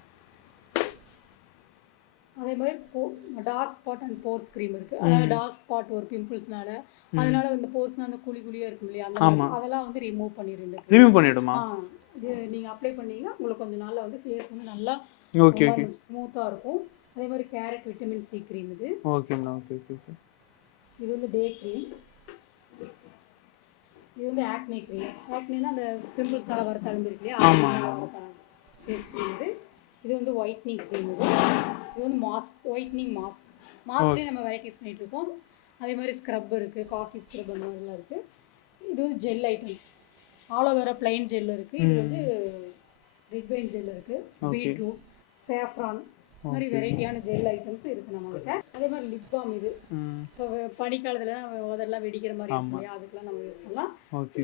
அதே மாதிரி dark spot and pores cream இருக்குது. அதாவது டார்க் ஸ்பாட் ஒரு பிம்பிள்ஸ்னால, அதனால இந்த போர்ஸ்னால் அந்த குழியாக இருக்கும் இல்லையா, அதெல்லாம் வந்து ரிமூவ் பண்ணிடுமா? இது நீங்கள் அப்ளை பண்ணீங்கன்னா உங்களுக்கு கொஞ்சம் நாளில் வந்து ஃபேஸ் வந்து நல்லா ஸ்மூத்தாக இருக்கும். அதே மாதிரி கேரட் விட்டமின் சி க்ரீம் இது. Okay madam. Okay okay okay. இது வந்து டே க்ரீம். இது வந்து ஆக்னே க்ரீம். ஆக்னேனா அந்த பிம்பிள்ஸால வர தழும்பு இருக்கு இல்லையா, ஃபேஸ் க்ரீம் இது. இது வந்து ஒயிட்னிங் க்ரீம். இது வந்து மாஸ்க், ஒயிட்னிங் மாஸ்க். மாஸ்க்லேயே நம்ம வெரைட்டிஸ் பண்ணிகிட்டு இருக்கோம். அதே மாதிரி ஸ்க்ரப் இருக்குது, காஃபி ஸ்க்ரப் அந்த மாதிரிலாம் இருக்குது. இது வந்து gel items, aloe vera plain gel இருக்குது. இது வந்து ரெட் வைன் ஜெல் இருக்குது, பீட்ரூட், சேஃப்ரான், இந்த மாதிரி வெரைட்டியான ஜெல் ஐட்டம்ஸ் இருக்குது நம்மகிட்ட. அதே மாதிரி லிப் பாம். இது இப்போ பனிக்காலத்தில் அதெல்லாம் வெடிக்கிற மாதிரி இருக்கும் இல்லையா, அதுக்கெல்லாம் நம்ம யூஸ் பண்ணலாம்.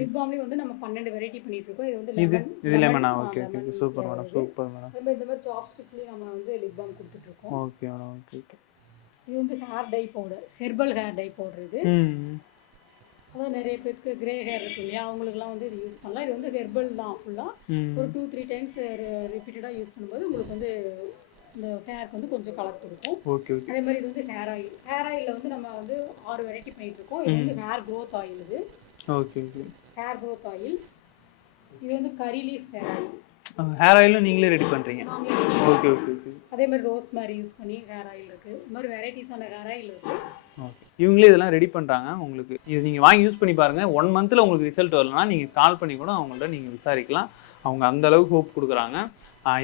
லிப் பாம்லேயும் வந்து நம்ம 12 வெரைட்டி பண்ணிட்டு இருக்கோம். இது வந்து lemon. Okay okay, super madam, super madam. இந்த மாதிரி சாப்ஸ்டிக்லேயும் நம்ம வந்து லிப் பாம் கொடுத்துட்டு இருக்கோம். Okay madam, okay okay. இது வந்து hair dye powder, herbal hair dye powder. இது அதான் நிறைய பேருக்கு கிரே ஹேர் இருக்கு இல்லையா, அவங்களுக்குலாம் வந்து இது யூஸ் பண்ணலாம். இது வந்து ஹெர்பல் தான் ஃபுல்லாக. ஒரு 2-3 டைம்ஸ் ரிப்பீட்டடாக யூஸ் பண்ணும்போது உங்களுக்கு வந்து இந்த ஹேருக்கு வந்து கொஞ்சம் கலர் கொடுக்கும். ஓகே. அதே மாதிரி இது வந்து ஹேர் ஆயில். ஹேர் ஆயிலில் வந்து நம்ம வந்து 6 வெரைட்டி பண்ணிட்டு இருக்கோம். இது வந்து ஹேர் க்ரோத் ஆயில். இது okay okay, hair growth oil. இது வந்து கரி லீஃப் ஹேர் ஆயில். ஹேர் ஆயிலும் நீங்களே ரெடி பண்ணுறீங்க? Okay okay okay. அதே மாதிரி ரோஸ் மேரி யூஸ் பண்ணி ஹேர் ஆயில் இருக்குது. இந்த மாதிரி வெரைட்டிஸான ஹேர் ஆயில் இருக்குது. ஓகே, இவங்களே இதெல்லாம் ரெடி பண்ணுறாங்க உங்களுக்கு. இது நீங்கள் வாங்கி யூஸ் பண்ணி பாருங்கள். 1 மந்தில் உங்களுக்கு ரிசல்ட் வரலன்னா நீங்கள் கால் பண்ணி கூட அவங்கள்ட்ட நீங்கள் விசாரிக்கலாம். அவங்க அந்த அளவுக்கு ஹோப் கொடுக்குறாங்க.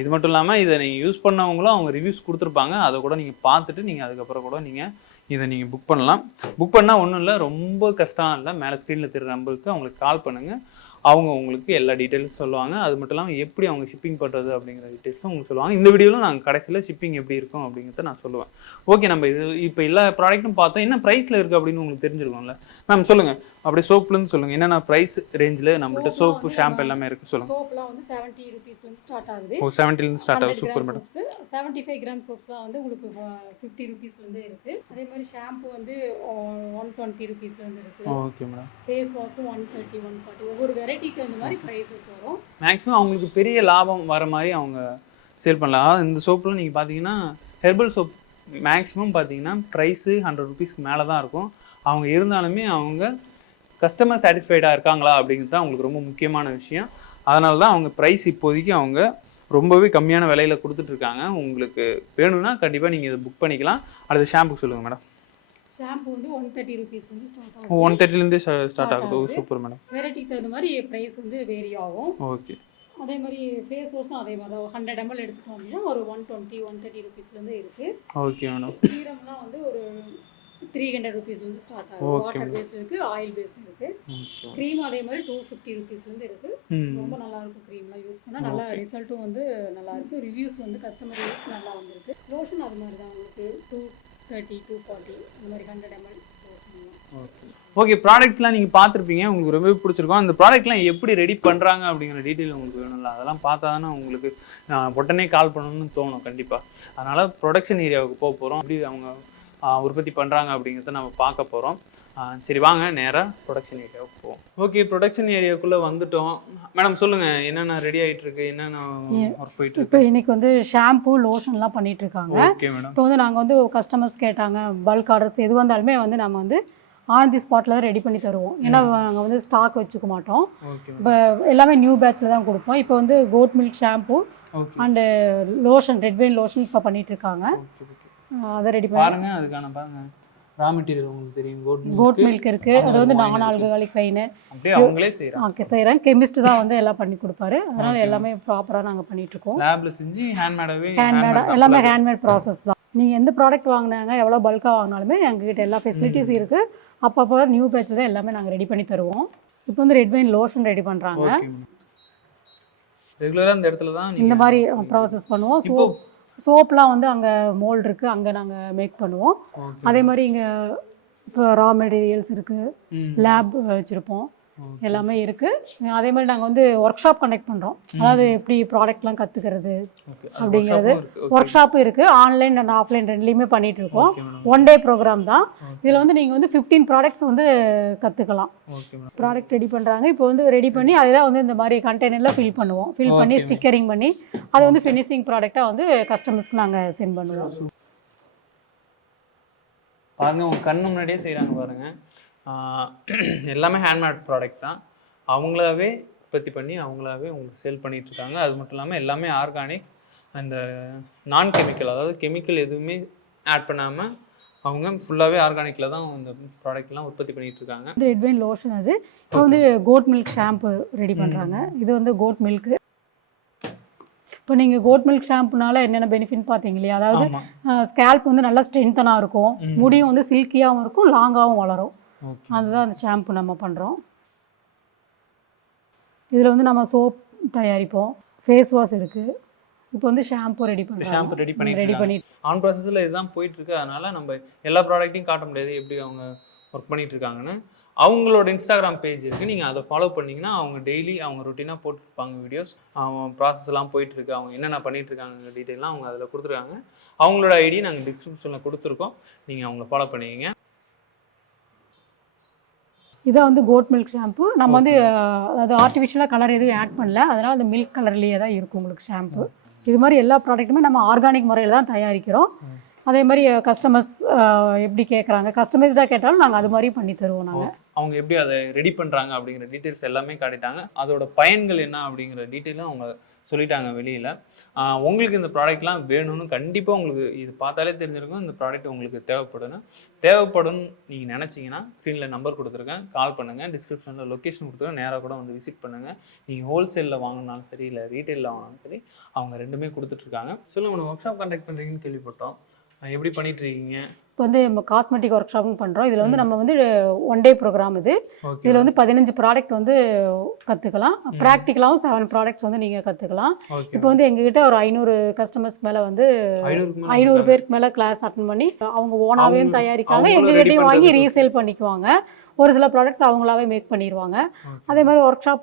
இது மட்டும் இல்லாமல் இதை நீங்கள் யூஸ் பண்ணவங்களும் அவங்க ரிவ்யூஸ் கொடுத்துருப்பாங்க. அதை கூட நீங்கள் பார்த்துட்டு நீங்கள் அதுக்கப்புறம் கூட நீங்கள் இதை நீங்கள் புக் பண்ணலாம். புக் பண்ணால் ஒன்றும் இல்லை, ரொம்ப கஷ்டம் இல்லை. மேலே ஸ்க்ரீனில் தெரிகிற நம்பருக்கு அவங்களுக்கு கால் பண்ணுங்கள். அவங்க உங்களுக்கு எல்லா டீட்டெயில்ஸும் சொல்லுவாங்க. அது மட்டும் இல்லாமல் எப்படி அவங்க ஷிப்பிங் பண்ணுறது அப்படிங்கிற டீட்டெயில்ஸும் உங்களுக்கு சொல்லுவாங்க. இந்த வீடியோவில் நாங்கள் கடைசியில் ஷிப்பிங் எப்படி இருக்கும் அப்படிங்கிறத நான் சொல்லுவேன். ஓகே, நம்ம இது இப்போ எல்லா ப்ராடக்ட்டும் பார்த்தோம். என்ன ப்ரைஸில் இருக்குது அப்படின்னு உங்களுக்கு தெரிஞ்சிருக்கும்ல மேம்? சொல்லுங்கள், அப்படியே சோப்லேருந்து சொல்லுங்கள். என்னென்ன ப்ரைஸ் ரேஞ்சில் நம்மள்கிட்ட சோப்பு, ஷாம்பு எல்லாமே இருக்குது சொல்லுங்கள். சோப்லாம் வந்து 70 ரூபீஸ்லேருந்து ஸ்டார்ட் ஆகுது. 70லேருந்து ஸ்டார்ட் ஆகுது. Super madam. 75 கிராம் சோப்ஸ்லாம் வந்து உங்களுக்கு 50 ரூபீஸ்லேருந்து இருக்குது. அதே மாதிரி ஷாம்பு வந்து 120 ரூபீஸ்லேருந்து இருக்குது. Okay madam. ஃபேஸ் வாஷும் 130, 140. ஒவ்வொரு வெரைட்டிக்கு அந்த மாதிரி ப்ரைஸஸ் வரும். மேக்ஸிமம் அவங்களுக்கு பெரிய லாபம் வர மாதிரி அவங்க சேல் பண்ணலாம். இந்த சோப்பில் நீங்கள் பார்த்தீங்கன்னா ஹெர்பல் சோப் மேக்ஸிமம் பார்த்தீங்கன்னா ப்ரைஸு 100 ரூபீஸ்க்கு மேலே தான் இருக்கும். அவங்க இருந்தாலுமே அவங்க கஸ்டமர் சாட்டிஸ்ஃபைடாக இருக்காங்களா அப்படிங்கிறது தான் அவங்களுக்கு ரொம்ப முக்கியமான விஷயம். அதனால தான் அவங்க ப்ரைஸ் இப்போதைக்கு அவங்க ரொம்பவே கம்மியான விலையில் கொடுத்துட்ருக்காங்க. உங்களுக்கு வேணும்னா கண்டிப்பாக நீங்கள் இதை புக் பண்ணிக்கலாம். அடுத்து ஷாம்பு சொல்லுங்கள் மேடம். ஷாம்பு வந்து 130 ரூபீஸ்லேருந்து ஸ்டார்ட் ஆகும். 130லேருந்தே ஸ்டார்ட் ஆகுது. Super madam. வெரைட்டிக்கு தகுந்த மாதிரி ப்ரைஸ் வந்து வேரி ஆகும். ஓகே. அதே மாதிரி ஃபேஸ் வாஷும் அதே மாதிரி தான். 100 ml எடுத்துட்டோம் அப்படின்னா ஒரு 120, 130 ரூபீஸ்லேருந்து இருக்குது. Okay madam. சீரம்லாம் வந்து ஒரு 300 ரூபீஸ்லேருந்து ஸ்டார்ட் ஆகும். வாட்டர் பேஸ்ட் இருக்குது, ஆயில் பேஸ்ட் இருக்குது. க்ரீம் அதே மாதிரி 250 ரூபீஸ்லேருந்து இருக்குது. ரொம்ப நல்லாயிருக்கும். க்ரீம்லாம் யூஸ் பண்ணால் நல்லா ரிசல்ட்டும் வந்து நல்லாயிருக்கு. ரிவ்யூஸ் வந்து கஸ்டமர் ரிவ்யூஸ் நல்லா வந்துருக்கு. லோஷன் அது மாதிரி தான் உங்களுக்கு 230, 240 அந்த மாதிரி 100 ml. ஓகே, ப்ராடக்ட்ஸ்லாம் நீங்கள் பார்த்துருப்பீங்க, உங்களுக்கு ரொம்பவே பிடிச்சிருக்கும். அந்த ப்ராடக்ட்லாம் எப்படி ரெடி பண்ணுறாங்க அப்படிங்கிற டீட்டெயில் உங்களுக்கு வேணும்ல, அதெல்லாம் பார்த்தா தானே உங்களுக்கு உடனே கால் பண்ணணும்னு தோணும் கண்டிப்பாக. அதனால் ப்ரொடக்ஷன் ஏரியாவுக்கு போக போகிறோம். எப்படி அவங்க உற்பத்தி பண்ணுறாங்க அப்படிங்கிறத நம்ம பார்க்க போகிறோம். சரி வாங்க நேராக ப்ரொடக்ஷன் ஏரியாவுக்கு போவோம். ஓகே, ப்ரொடக்ஷன் ஏரியாவுக்குள்ளே வந்துட்டோம். மேடம் சொல்லுங்கள், என்னென்ன ரெடி ஆகிட்டு இருக்கு, என்னென்ன ஒர்க் போயிட்டு இருக்கு? இப்போ இன்னைக்கு வந்து ஷாம்பு, லோஷன்லாம் பண்ணிட்டு இருக்காங்க. Okay madam. இப்போ வந்து நாங்கள் வந்து கஸ்டமர்ஸ் கேட்டாங்க, பல்க் ஆர்டர்ஸ் எது வந்தாலுமே வந்து நம்ம வந்து ஆன் தி ஸ்பாட்டில் தான் ரெடி பண்ணி தருவோம். ஏன்னா நாங்கள் வந்து ஸ்டாக் வச்சுக்க மாட்டோம். இப்போ எல்லாமே நியூ பேட்சில் தான் கொடுப்போம். இப்போ வந்து goat milk shampoo and lotion, red wine lotion இப்போ பண்ணிட்டு இருக்காங்க. அதை ரெடி பாருங்க. அதுக்கான பாருங்க ரா மெட்டீரியல் உங்களுக்கு தெரியும். கோட் மில்க் இருக்கு. அது வந்து நான் ஆல்கஹாலிக் வைன் அப்படியே அவங்களே செய்றாங்க. ஓகே, செய்றாங்க. கெமிஸ்ட் தான் வந்து எல்லாம் பண்ணி கொடுப்பாரு. அதனால எல்லாமே ப்ராப்பராக நாங்கள் பண்ணிட்டு இருக்கோம். லேப்ல செஞ்சு ஹேண்ட்மேடாவே, எல்லாமே ஹேண்ட்மேட் ப்ராசஸ் தான். நீங்கள் எந்த ப்ராடக்ட் வாங்கினாங்க, எவ்வளோ பல்காக வாங்கினாலுமே எங்ககிட்ட எல்லா ஃபெசிலிட்டிஸ் இருக்குது. அப்பப்போ நியூ பேட்சில் தான் எல்லாமே நாங்கள் ரெடி பண்ணி தருவோம். இப்போ வந்து ரெட் வைன் லோஷன் ரெடி பண்ணுறாங்க. ரெகுலராக இந்த இடத்துல தான் இந்த மாதிரி ப்ராசஸ் பண்ணுவோம். சோப்லாம் வந்து அங்கே மோல்டு இருக்குது, அங்கே நாங்கள் மேக் பண்ணுவோம். அதே மாதிரி இங்கே இப்போ ரா மெட்டீரியல்ஸ் இருக்குது, லேப் வச்சுருப்போம், எல்லாமே இருக்குது. அதே மாதிரி நாங்கள் வந்து ஒர்க் ஷாப் கண்டக்ட் பண்ணுறோம். அதாவது எப்படி ப்ராடக்ட்லாம் கற்றுக்கிறது அப்படிங்கிறது ஒர்க் ஷாப்பும் இருக்குது. ஆன்லைன் அண்ட் ஆஃப்லைன் ரெண்டுலேயுமே பண்ணிகிட்டு இருக்கோம். 1 டே ப்ரோக்ராம் தான். இதில் வந்து நீங்கள் வந்து 15 ப்ராடக்ட்ஸ் வந்து கற்றுக்கலாம். ப்ராடக்ட் ரெடி பண்ணுறாங்க. இப்போ வந்து ரெடி பண்ணி அதை தான் வந்து இந்த மாதிரி கண்டெய்னரில் ஃபில் பண்ணுவோம். ஃபில் பண்ணி ஸ்டிக்கரிங் பண்ணி அதை வந்து ஃபினிஷிங் ப்ராடக்டாக வந்து கஸ்டமர்ஸ்க்கு நாங்கள் சென்ட் பண்ணுவோம். பாருங்கள், உங்கள் கண்ணு முன்னாடியே செய்கிறாங்க பாருங்கள். எல்லாமே ஹேண்ட்மேட் ப்ராடக்ட் தான். அவங்களாவே உற்பத்தி பண்ணி அவங்களாவே உங்களுக்கு சேல் பண்ணிகிட்ருக்காங்க. அது மட்டும் இல்லாமல் எல்லாமே ஆர்கானிக், அந்த நான் கெமிக்கல், அதாவது கெமிக்கல் எதுவுமே ஆட் பண்ணாமல் அவங்க ஃபுல்லாகவே ஆர்கானிக்கில் தான் இந்த ப்ராடக்ட்லாம் உற்பத்தி பண்ணிட்டு இருக்காங்க. ரெட் வைன் லோஷன் அது. இப்போ வந்து கோட் மில்க் ஷாம்பு ரெடி பண்ணுறாங்க. இது வந்து கோட் மில்க்கு. இப்போ நீங்கள் கோட் மில்க் ஷாம்புனால என்னென்ன பெனிஃபிட் பார்த்தீங்க இல்லையா? அதாவது ஸ்கேல்ப் வந்து நல்லா ஸ்ட்ரென்த்தனாக இருக்கும், முடியும் வந்து சில்கியாகவும் இருக்கும், லாங்காகவும் வளரும். அதுதான் அந்த ஷாம்பு நம்ம பண்ணுறோம். இதில் வந்து நம்ம சோப் தயாரிப்போம், ஃபேஸ் வாஷ் இருக்குது. இப்போ வந்து ஷாம்பு ரெடி பண்ணி ஆன் ப்ராசஸில் இதுதான் போயிட்டு இருக்கு. அதனால நம்ம எல்லா ப்ராடக்ட்டையும் காட்ட முடியாது எப்படி அவங்க ஒர்க் பண்ணிட்டு இருக்காங்கன்னு. அவங்களோட இன்ஸ்டாகிராம் பேஜ் இருக்குது, நீங்கள் அதை ஃபாலோ பண்ணிங்கன்னா அவங்க டெய்லி அவங்க ருட்டீனாக போட்டுருப்பாங்க வீடியோஸ். அவங்க ப்ராசஸ்லாம் போயிட்டுருக்கு, அவங்க என்னென்ன பண்ணிகிட்டு இருக்காங்க டீட்டெயிலாம் அவங்க அதில் கொடுத்துருக்காங்க. அவங்களோட ஐடி நாங்கள் டிஸ்கிரிப்ஷனில் கொடுத்துருக்கோம், நீங்கள் அவங்கள ஃபாலோ பண்ணிக்கிங்க. இதை வந்து கோட் மில்க் ஷாம்பு. நம்ம வந்து அதாவது ஆர்டிஃபிஷியலாக கலர் எதுவும் ஆட் பண்ணல, அதனால் அந்த மில்க் கலர்லேயே தான் இருக்கும் உங்களுக்கு ஷாம்பு. இது மாதிரி எல்லா ப்ராடக்ட்டுமே நம்ம ஆர்கானிக் முறையில் தான் தயாரிக்கிறோம். அதே மாதிரி கஸ்டமர்ஸ் எப்படி கேட்குறாங்க, கஸ்டமைஸ்டாக கேட்டாலும் நாங்கள் அது மாதிரி பண்ணி தருவோம். நாங்கள் அவங்க எப்படி அதை ரெடி பண்ணுறாங்க அப்படிங்கிற டீட்டெயில்ஸ் எல்லாமே காட்டிட்டாங்க. அதோட பயன்கள் என்ன அப்படிங்கிற டீட்டெயிலும் அவங்க சொல்லிட்டாங்க வெளியில். உங்களுக்கு இந்த ப்ராடக்ட்லாம் வேணும்னு கண்டிப்பாக உங்களுக்கு இது பார்த்தாலே தெரிஞ்சிருக்கும் இந்த ப்ராடக்ட் உங்களுக்கு தேவைப்படும் நீங்கள் நினச்சிங்கன்னா ஸ்க்ரீனில் நம்பர் கொடுத்துருக்கேன், கால் பண்ணுங்கள். டிஸ்கிரிப்ஷனில் லொக்கேஷன் கொடுத்துருக்கேன், நேராக கூட வந்து விசிட் பண்ணுங்கள். நீங்கள் ஹோல்சேலில் வாங்கினாலும் சரி இல்லை ரீட்டெயிலில் வாங்கினாலும் சரி அவங்க ரெண்டுமே கொடுத்துட்ருக்காங்க. சொல்லுங்கள், நம்ம ஒர்க் ஷாப் கான்டாக்ட் பண்ணுறீங்கன்னு கேள்விப்பட்டோம், எப்படி பண்ணிட்டு இருக்கீங்க? இப்போ வந்து நம்ம காஸ்மெட்டிக் ஒர்க் ஷாப்னு பண்ணுறோம். இதில் வந்து நம்ம வந்து 1 டே ப்ரோக்ராம் இது. இதில் வந்து 15 ப்ராடக்ட் வந்து கற்றுக்கலாம். ப்ராக்டிக்கலாகவும் 7 ப்ராடக்ட்ஸ் வந்து நீங்கள் கற்றுக்கலாம். இப்போ வந்து எங்ககிட்ட ஒரு 500 கஸ்டமர்ஸ்க்கு மேலே வந்து 500 பேருக்கு மேலே கிளாஸ் அட்டன் பண்ணி அவங்க ஓனாகவே தயாரிக்காங்க, எங்ககிட்டயும் வாங்கி ரீசேல் பண்ணிக்குவாங்க. ஒரு சில ப்ராடக்ட்ஸ் அவங்களாவே மேக் பண்ணிடுவாங்க. அதே மாதிரி ஒர்க் ஷாப்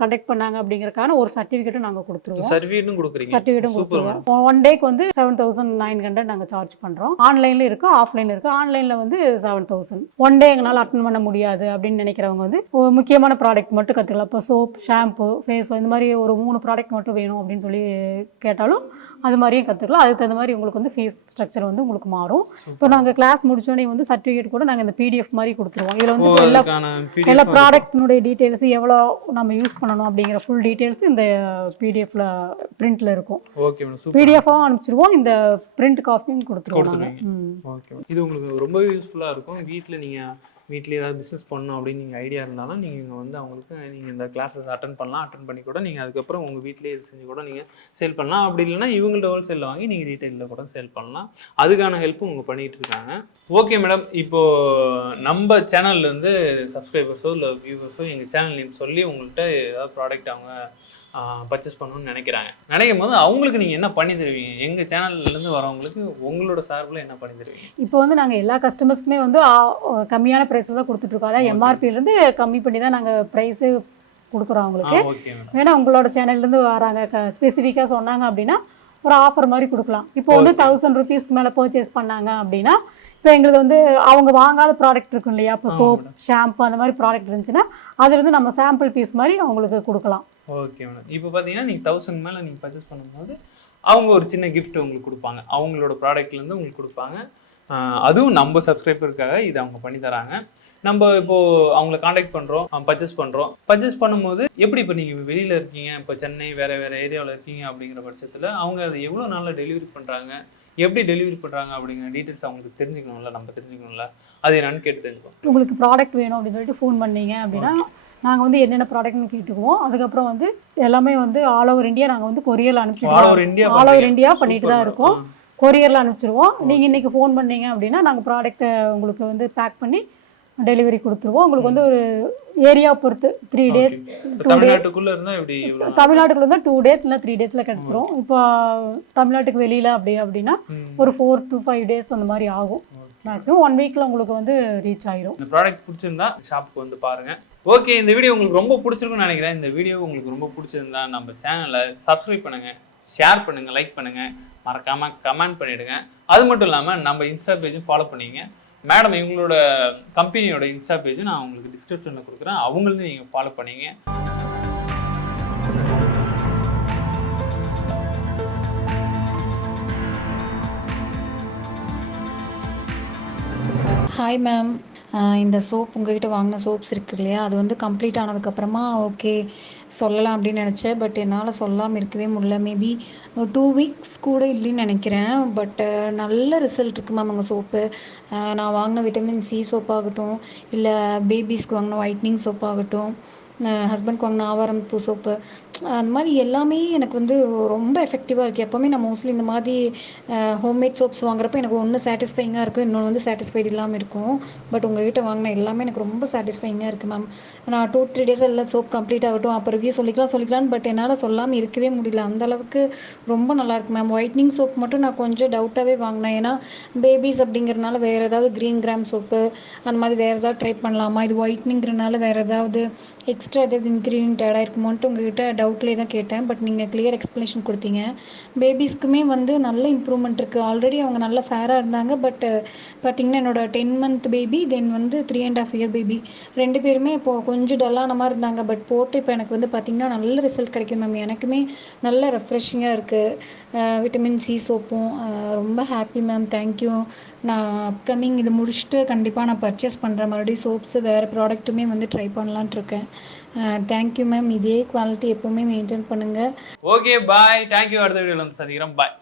கண்டக்ட் பண்ணாங்க அப்படிங்கறதுக்கான ஒரு சர்டிஃபிகேட்டும் நாங்கள் கொடுத்துருவோம். சர்டிஃபிகேட்டும் கொடுத்துருவோம். 1 டேக்கு வந்து 7,900 நாங்கள் சார்ஜ் பண்ணுறோம். ஆன்லைனில் இருக்குது, ஆஃப்லைனில் இருக்குது. ஆன்லைனில் வந்து 7,000. 1 டே எங்களால் அட்டன் பண்ண முடியாது அப்படின்னு நினைக்கிறவங்க வந்து முக்கியமான ப்ராடக்ட் மட்டும் கற்றுக்கலாம். இப்போ சோப், ஷாம்பு, ஃபேஸ் இந்த மாதிரி ஒரு 3 ப்ராடக்ட் மட்டும் வேணும் அப்படின்னு சொல்லி கேட்டாலும் அது மாதிரியும் கற்றுக்கலாம். அதுக்கு தகுந்த மாதிரி உங்களுக்கு வந்து ஃபீஸ் ஸ்ட்ரக்சர் வந்து உங்களுக்கு மாறும். இப்போ நாங்கள் கிளாஸ் முடிச்சோடனே வந்து சர்டிஃபிகேட் கூட நாங்கள் இந்த PDF மாதிரி கொடுத்துருவோம். இதில் வந்து எல்லா ப்ராடக்ட்னுடைய டீட்டெயில்ஸ், எவ்வளோ நம்ம யூஸ் பண்ணணும் அப்படிங்கிற ஃபுல் டீட்டெயில்ஸ் இந்த PDFல பிரிண்ட்ல இருக்கும். PDF-ஆவும் அனுப்பிச்சிருவோம், இந்த பிரிண்ட் காப்பியும் கொடுத்துருவோம். இது உங்களுக்கு ரொம்ப யூஸ்ஃபுல்லாக இருக்கும். வீட்டில் ஏதாவது பிஸ்னஸ் பண்ணணும் அப்படின்னு நீங்கள் ஐடியா இருந்தாலும் நீங்கள் இங்கே வந்து அவங்களுக்கு நீங்கள் இந்த கிளாஸஸ் அட்டன் பண்ணி கூட நீங்கள் அதுக்கப்புறம் உங்கள் வீட்டிலே இது செஞ்சு கூட நீங்கள் சேல் பண்ணலாம். அப்படி இல்லைன்னா இவங்கள்ட்ட ஹோல்சேலில் வாங்கி நீங்கள் ரீட்டைலில் கூட சேல் பண்ணலாம். அதுக்கான ஹெல்ப்பும் அவங்க பண்ணிகிட்டு இருக்காங்க. ஓகே மேடம், இப்போது நம்ம சேனல்லேருந்து சப்ஸ்கிரைபர்ஸோ இல்லை வியூவர்ஸோ எங்கள் சேனல் நேம் சொல்லி உங்கள்கிட்ட ஏதாவது ப்ராடக்ட் அவங்க பர்ச்சேஸ் பண்ணணும்னு நினைக்கும் போது அவங்களுக்கு நீங்கள் என்ன பண்ணி தருவீங்க? எங்கள் சேனல்லேருந்து வரவங்களுக்கு உங்களோட சார்பில் என்ன பண்ணி தருவீங்க? இப்போ வந்து நாங்கள் எல்லா கஸ்டமர்ஸ்க்குமே வந்து கம்மியான ப்ரைஸில் தான் கொடுத்துட்ருக்கோம். அதாவது MRP-லேருந்து கம்மி பண்ணி தான் நாங்கள் ப்ரைஸு கொடுக்குறோம் அவங்களுக்கு. ஏன்னா உங்களோட சேனல்லேருந்து வராங்க, ஸ்பெசிஃபிக்காக சொன்னாங்க அப்படின்னா ஒரு ஆஃபர் மாதிரி கொடுக்கலாம். இப்போ வந்து 1000 rupeesக்கு மேலே பர்ச்சேஸ் பண்ணாங்க அப்படின்னா இப்போ எங்களுக்கு வந்து அவங்க வாங்காத ப்ராடக்ட் இருக்கும் இல்லையா, இப்போ சோப், ஷாம்பு அந்த மாதிரி ப்ராடக்ட் இருந்துச்சுன்னா அதுலேருந்து நம்ம சாம்பிள் பீஸ் மாதிரி அவங்களுக்கு கொடுக்கலாம். ஓகே மேடம், இப்போ பார்த்தீங்கன்னா நீங்கள் 1000 மேலே நீங்கள் பர்ச்சேஸ் பண்ணும்போது அவங்க ஒரு சின்ன கிஃப்ட் உங்களுக்கு கொடுப்பாங்க, அவங்களோட ப்ராடக்ட்லேருந்து உங்களுக்கு கொடுப்பாங்க. அதுவும் நம்ம சப்ஸ்கிரைபருக்காக இது அவங்க பண்ணி தராங்க. நம்ம இப்போது அவங்கள காண்டாக்ட் பண்ணுறோம், பர்ச்சேஸ் பண்ணும்போது எப்படி இப்போ நீங்கள் வெளியில் இருக்கீங்க, இப்போ சென்னை வேறு ஏரியாவில் இருக்கீங்க அப்படிங்கிற பட்சத்தில் அவங்க அதை எவ்வளோ நாளில் டெலிவரி பண்ணுறாங்க, எப்படி டெலிவரி பண்ணுறாங்க அப்படிங்கிற டீட்டெயில்ஸ் அவங்களுக்கு தெரிஞ்சுக்கணும்ல, நம்ம தெரிஞ்சுக்கணும்ல, அது என்னன்னு கேட்டு தெரிஞ்சுக்கணும். உங்களுக்கு ப்ராடக்ட் வேணும் அப்படின்னு சொல்லிட்டு ஃபோன் பண்ணீங்க அப்படின்னா நாங்கள் வந்து என்னென்ன ப்ராடக்ட்னு கேட்டுக்குவோம். அதுக்கப்புறம் வந்து எல்லாமே வந்து ஆல் ஓவர் இந்தியா நாங்கள் வந்து கொரியரில் அனுப்பிச்சிடுவோம். ஆல் ஓவர் இந்தியா பண்ணிட்டு தான் இருக்கோம், கொரியரில் அனுப்பிச்சிடுவோம். நீங்கள் இன்றைக்கி ஃபோன் பண்ணீங்க அப்படின்னா நாங்கள் ப்ராடக்ட்டை உங்களுக்கு வந்து பேக் பண்ணி டெலிவரி கொடுத்துருவோம். உங்களுக்கு வந்து ஒரு ஏரியா பொறுத்து 3 days, 2 days. தமிழ்நாட்டுக்குள்ளே இருந்தால் எப்படி? தமிழ்நாட்டுக்குள்ள இருந்தால் 2 days இல்லை 3 daysல கிடச்சிரும். இப்போ தமிழ்நாட்டுக்கு வெளியில் அப்படின்னா ஒரு 4 to 5 days அந்த மாதிரி ஆகும். மேக்ஸிமம் 1 weekல உங்களுக்கு வந்து ரீச் ஆயிரும். இந்த ப்ராடக்ட் பிடிச்சிருந்தா ஷாப்புக்கு வந்து பாருங்கள். ஓகே, இந்த வீடியோ உங்களுக்கு ரொம்ப பிடிச்சிருக்குன்னு நினைக்கிறேன். இந்த வீடியோ உங்களுக்கு ரொம்ப பிடிச்சிருந்தா நம்ம சேனலை சப்ஸ்கிரைப் பண்ணுங்கள், ஷேர் பண்ணுங்கள், லைக் பண்ணுங்கள், மறக்காமல் கமெண்ட் பண்ணிவிடுங்க. அது மட்டும் இல்லாமல் நம்ம இன்ஸ்டா பேஜும் ஃபாலோ பண்ணிங்க. மேடம் இவங்களோட கம்பெனியோட இன்ஸ்டா பேஜ் நான் உங்களுக்கு டிஸ்கிரிப்ஷனில் கொடுக்குறேன், அவங்களுக்கு நீங்கள் ஃபாலோ பண்ணிங்க. ஹாய் மேம், இந்த சோப் உங்ககிட்ட வாங்கின சோப்ஸ் இருக்கு இல்லையா, அது வந்து கம்ப்ளீட் ஆனதுக்கப்புறமா ஓகே சொல்லலாம் அப்படின்னு நினச்சேன். பட் என்னால் சொல்லாமல் இருக்கவே முடியல. மேபி 2 வீக்ஸ் கூட இல்லைன்னு நினைக்கிறேன். பட் நல்ல ரிசல்ட் இருக்குது மேம் உங்கள் சோப்பு. நான் வாங்கின விட்டமின் சி சோப்பாகட்டும், இல்லை பேபிஸ்க்கு வாங்கின ஒயிட்னிங் சோப்பாகட்டும், ஹஸ்பண்ட்க்கு வாங்கின ஆவாரம் பூ சோப்பு, அந்த மாதிரி எல்லாமே எனக்கு வந்து ரொம்ப எஃபெக்டிவாக இருக்குது. எப்போவுமே நான் மோஸ்ட்லி இந்த மாதிரி ஹோம்மேட் சோப்ஸ் வாங்குறப்ப எனக்கு ஒன்று சாட்டிஸ்ஃபைங்காக இருக்கும், இன்னொன்று வந்து சாட்டிஸ்ஃபைடு இல்லாமல் இருக்கும். பட் உங்ககிட்ட வாங்கின எல்லாமே எனக்கு ரொம்ப சாட்டிஸ்ஃபைங்காக இருக்குது மேம். நான் 2-3 டேஸ் எல்லாம் சோப் கம்ப்ளீட் ஆகட்டும், அப்போ ரிவ்யூ சொல்லிக்கலாம். பட் என்னால் சொல்லாமல் இருக்கவே முடியல. அந்தளவுக்கு ரொம்ப நல்லாயிருக்கு மேம். ஒயிட்னிங் சோப் மட்டும் நான் கொஞ்சம் டவுட்டாகவே வாங்கினேன். ஏன்னா பேபிஸ் அப்படிங்கிறனால வேறு ஏதாவது க்ரீன் கிராம் சோப்பு அந்த மாதிரி வேறு ஏதாவது ட்ரை பண்ணலாமா, இது ஒயிட்னிங்கிறனால வேறு ஏதாவது எக்ஸ்ட்ரா ஏதாவது இன்க்ரீடியன்ட் ஆட் ஆயிருக்குமோன்ட்டு உங்ககிட்ட டவுட்லேயே தான் கேட்டேன். பட் நீங்கள் கிளியர் எக்ஸ்ப்ளனேஷன் கொடுத்தீங்க. பேபிஸ்க்குமே வந்து நல்ல இம்ப்ரூவ்மெண்ட் இருக்குது. ஆல்ரெடி அவங்க நல்ல ஃபேராக இருந்தாங்க. பட் பார்த்திங்கன்னா என்னோட 10 மந்த் பேபி, தென் வந்து 3.5 இயர் பேபி, 2 பேருமே இப்போது கொஞ்சம் டல்லான மாதிரி இருந்தாங்க. பட் போட்டு இப்போ எனக்கு வந்து பார்த்திங்கன்னா நல்ல ரிசல்ட் கிடைக்கும் மேம். எனக்குமே நல்ல ரெஃப்ரெஷிங்காக இருக்குது. விட்டமின் சி சோப்பும் ரொம்ப ஹாப்பி மேம். தேங்க்யூ. நான் அப்கமிங் இது முடிச்சுட்டு கண்டிப்பாக நான் பர்ச்சேஸ் பண்ணுறேன். மறுபடியும் சோப்ஸு வேறு ப்ராடக்ட்டுமே வந்து ட்ரை பண்ணலான்ட்டு இருக்கேன். Thank you ma'am. இதே குவாலிட்டி எப்போவுமே மெயின்டைன் பண்ணுங்கள். Okay bye, thank you. அடுத்த வீடியோவில் வந்து சந்திக்கிறோம். பாய்.